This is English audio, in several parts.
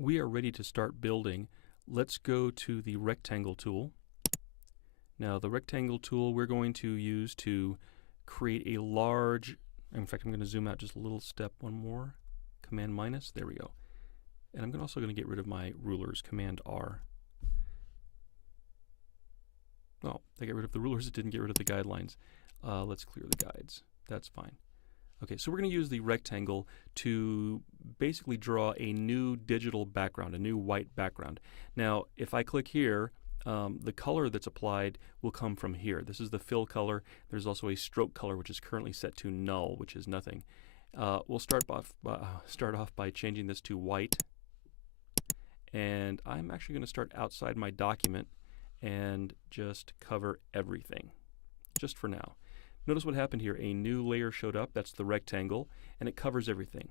we are ready to start building. Let's go to the rectangle tool. Now the rectangle tool we're going to use to create a large, in fact I'm going to zoom out just a little step, one more, Command minus, there we go. And I'm also going to get rid of my rulers, Command R. Oh, I got rid of the rulers, it didn't get rid of the guidelines. Let's clear the guides, that's fine. Okay, so we're going to use the rectangle to basically draw a new digital background, a new white background. Now, if I click here, the color that's applied will come from here. This is the fill color. There's also a stroke color, which is currently set to null, which is nothing. We'll start off by changing this to white. And I'm actually going to start outside my document and just cover everything, just for now. Notice what happened here. A new layer showed up. That's the rectangle, and it covers everything.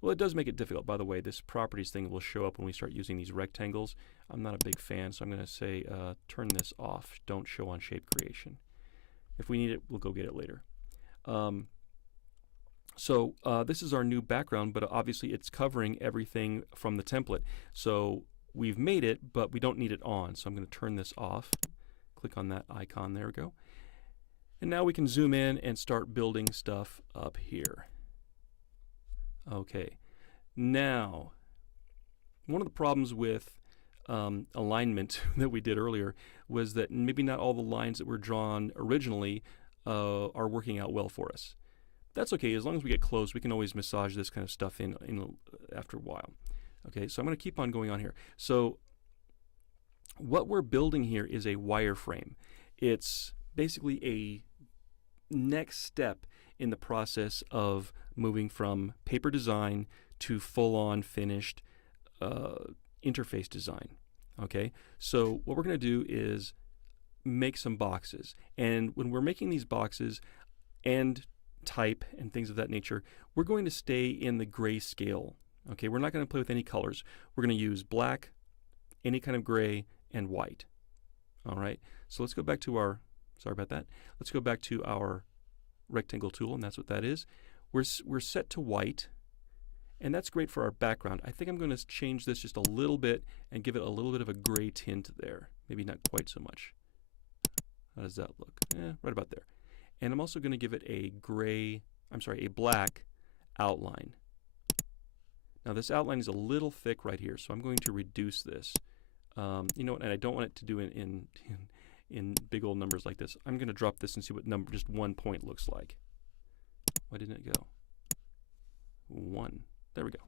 Well, it does make it difficult. By the way, this properties thing will show up when we start using these rectangles. I'm not a big fan, so I'm going to say turn this off. Don't show on shape creation. If we need it, we'll go get it later. This is our new background, but obviously it's covering everything from the template. So we've made it, but we don't need it on. So I'm going to turn this off. Click on that icon. There we go. And now we can zoom in and start building stuff up here. Okay. Now, one of the problems with alignment that we did earlier was that maybe not all the lines that were drawn originally are working out well for us. That's okay. As long as we get close, we can always massage this kind of stuff in after a while. Okay, so I'm going to keep on going on here. So what we're building here is a wireframe. It's basically a next step in the process of moving from paper design to full-on finished interface design. Okay, so what we're going to do is make some boxes. And when we're making these boxes and type and things of that nature, we're going to stay in the grayscale. Okay, we're not going to play with any colors. We're going to use black, any kind of gray, and white. All right, so let's go back to our, sorry about that. Let's go back to our rectangle tool, and that's what that is. We're set to white, and that's great for our background. I think I'm going to change this just a little bit and give it a little bit of a gray tint there. Maybe not quite so much. How does that look? Right about there. And I'm also going to give it a black outline. Now this outline is a little thick right here, so I'm going to reduce this. You know what, and I don't want it to do in big old numbers like this. I'm going to drop this and see what number just 1 point looks like. Why didn't it go? 1. There we go.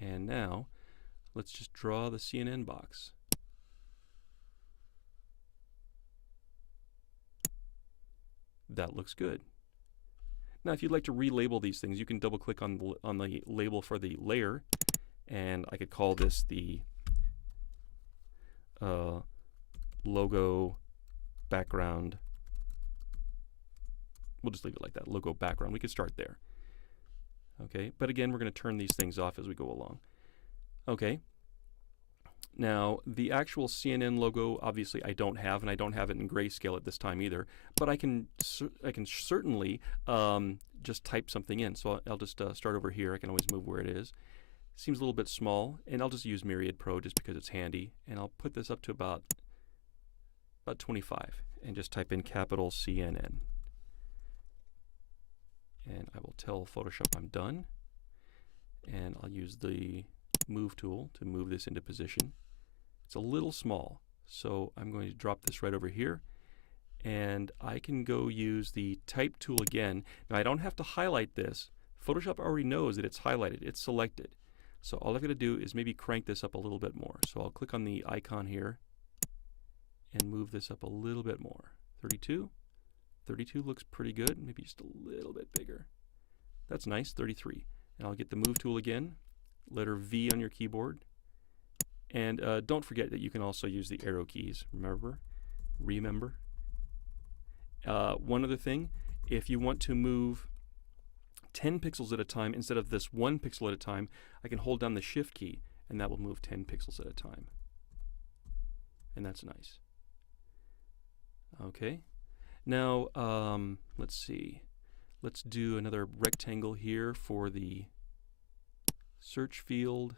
And now let's just draw the CNN box. That looks good. Now if you'd like to relabel these things, you can double click on the label for the layer, and I could call this the logo background. We'll just leave it like that, logo background. We could start there. Okay, but again, we're going to turn these things off as we go along. Okay, now the actual CNN logo, obviously I don't have, and I don't have it in grayscale at this time either, but I can certainly just type something in. So I'll just start over here. I can always move where it is. Seems a little bit small, and I'll just use Myriad Pro just because it's handy, and I'll put this up to about 25 and just type in capital CNN. And I will tell Photoshop I'm done, and I'll use the move tool to move this into position. It's a little small, so I'm going to drop this right over here, and I can go use the type tool again. Now I don't have to highlight this. Photoshop already knows that it's highlighted, it's selected. So all I've got to do is maybe crank this up a little bit more. So I'll click on the icon here and move this up a little bit more. 32. 32 looks pretty good. Maybe just a little bit bigger. That's nice. 33. And I'll get the move tool again. Letter V on your keyboard. And don't forget that you can also use the arrow keys. Remember. One other thing, if you want to move 10 pixels at a time instead of this 1 pixel at a time, I can hold down the shift key and that will move 10 pixels at a time. And that's nice. Okay. Now, let's see. Let's do another rectangle here for the search field,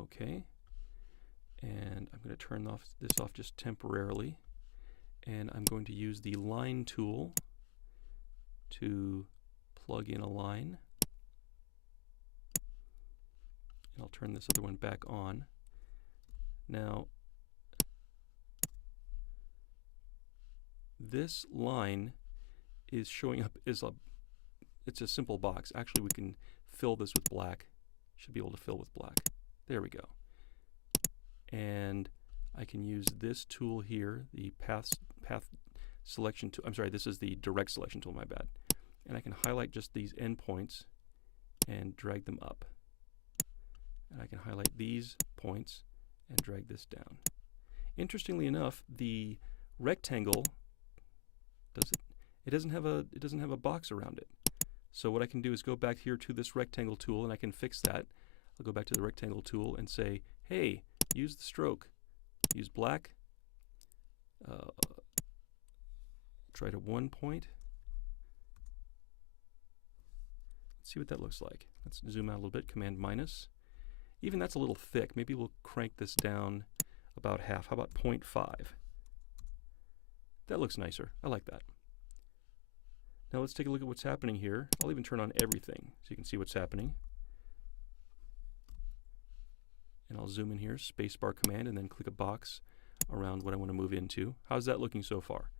okay, and I'm going to turn this off just temporarily, and I'm going to use the line tool to plug in a line, and I'll turn this other one back on. Now this line is showing up as it's a simple box. Actually, we can fill this with black. Should be able to fill with black. There we go. And I can use this tool here, the path selection tool. I'm sorry, this is the direct selection tool, my bad. And I can highlight just these endpoints and drag them up. And I can highlight these points and drag this down. Interestingly enough, the rectangle it doesn't have a box around it. So what I can do is go back here to this rectangle tool, and I can fix that. I'll go back to the rectangle tool and say, hey, use the stroke. Use black. Try to 1 point. Let's see what that looks like. Let's zoom out a little bit. Command minus. Even that's a little thick. Maybe we'll crank this down about half. How about 0.5? That looks nicer. I like that. Now let's take a look at what's happening here. I'll even turn on everything so you can see what's happening. And I'll zoom in here, spacebar command, and then click a box around what I want to move into. How's that looking so far?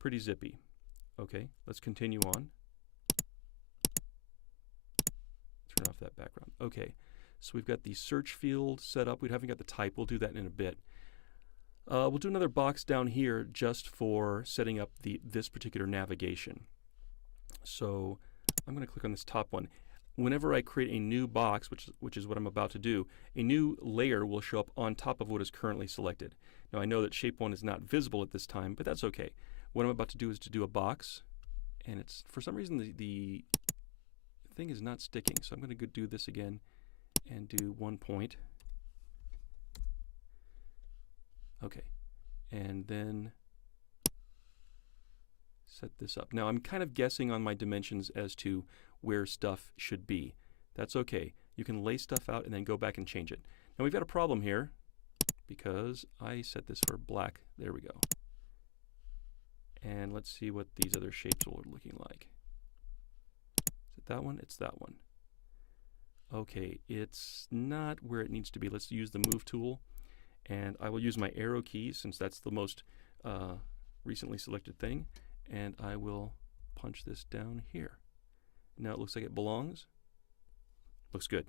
Pretty zippy. Okay, let's continue on. Turn off that background. Okay, so we've got the search field set up. We haven't got the type. We'll do that in a bit. We'll do another box down here just for setting up this particular navigation. So I'm going to click on this top one. Whenever I create a new box, which is what I'm about to do, a new layer will show up on top of what is currently selected. Now I know that shape 1 is not visible at this time, but that's okay. What I'm about to do is to do a box, and it's for some reason the thing is not sticking. So I'm going to go do this again and do 1 point. Okay, and then set this up. Now I'm kind of guessing on my dimensions as to where stuff should be. That's okay. You can lay stuff out and then go back and change it. Now we've got a problem here because I set this for black. There we go. And let's see what these other shapes are looking like. Is it that one? It's that one. Okay, it's not where it needs to be. Let's use the move tool. And I will use my arrow key since that's the most recently selected thing. And I will punch this down here. Now it looks like it belongs. Looks good.